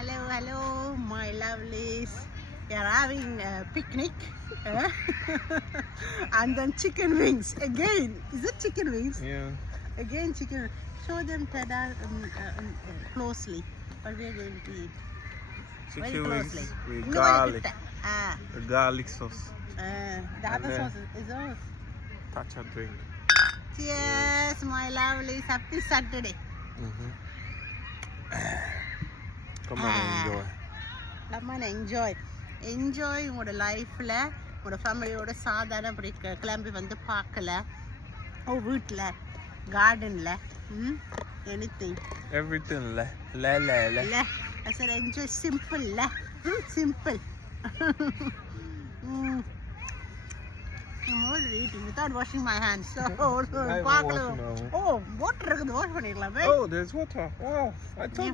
Hello, my lovelies. We are having a picnic. And then chicken wings. Again. Is it chicken wings? Yeah. Again, chicken. Show them Tada closely. What we are going to eat. Very Chicken closely. wings with Inga garlic. Ah. The garlic sauce. The And other sauce is yours. Touch a drink. Cheers, my lovelies. Happy Saturday. Come on and enjoy. Come on, enjoy உங்களோட லைஃப்பில் உங்களோட ஃபேமிலியோட சாதாரண அப்படி கிளம்பி வந்து பார்க்கல வீட்டில் கார்டனில் anything. Everything le. I said enjoy simple simple. I'm already eating without washing my hands. So, I haven't washed my hands. water இருக்குது wash பண்ணிடலாமே. Oh, there's water. Wow. I told you.